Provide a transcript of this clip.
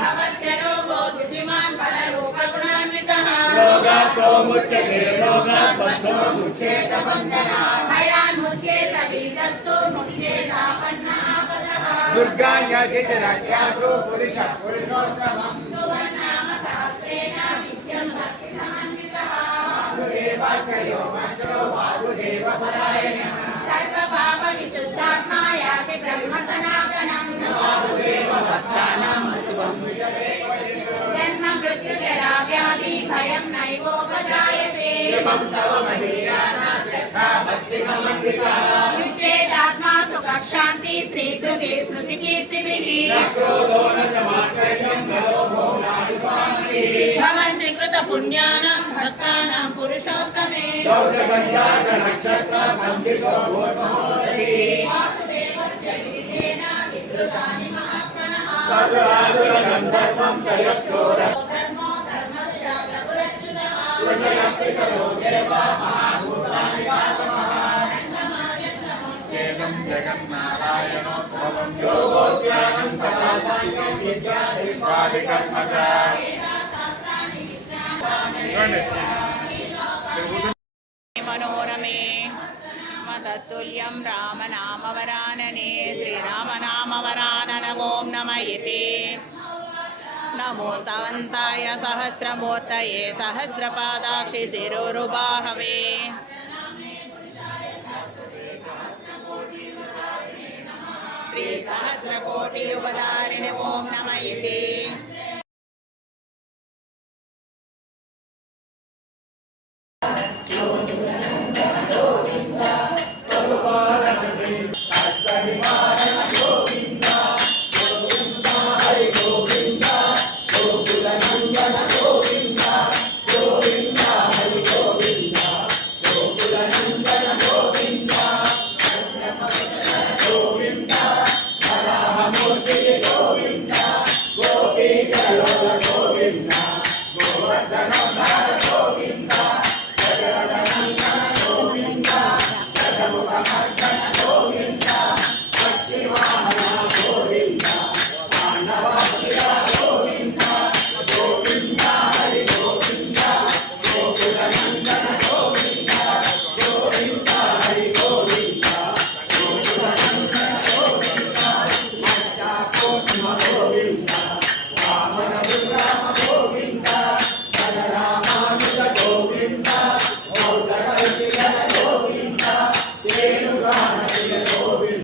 भवत्यरोगो धृतिमान् बलरूपगुणान्वितः रोगातो मुच्यते रोगात् बद्धो मुच्येत बन्धनात् भयान् मुच्येत पीडस्तु मुच्येतापन्नापदः दुर्गान्यजितराज्ञासु पुरुषः पुरुषोत्तमम् सुवर्णाम सहस्रेण नित्यं भक्तिसमन्वितः वासुदेवाश्रयो मन्त्रो वासुदेवपरायणः सर्वपापविशुद्धात्मा याति ब्रह्म सनातनम् वासुदेवभक्तानां जन्म मृत्युजरा व्याधि भयं नैवोपजायते युज्येतात्मा सुखशान्ति श्रीकृति स्मृतिकीर्तिभिः भवन्ति कृतपुण्यानां भक्तानां पुरुषोत्तमे वासुदेवस्य वीर्येण विकृतानि महात्मनः धर्मो धर्मस्य प्रभुरच्युतः जगन्नारायणोद्भवं योगोऽध्यानन्तशासाङ्गं विद्याश्रीपादिकर्मजा मनोरमे मदतुल्यं रामनामवरानने श्रीरामनामवरानन ओं नमः इति नमो तवन्ताय सहस्रमूर्तये सहस्रपादाक्षि शिरोरुबाहवे श्री सहस्रकोटियुगधारिणे ओं नमः इति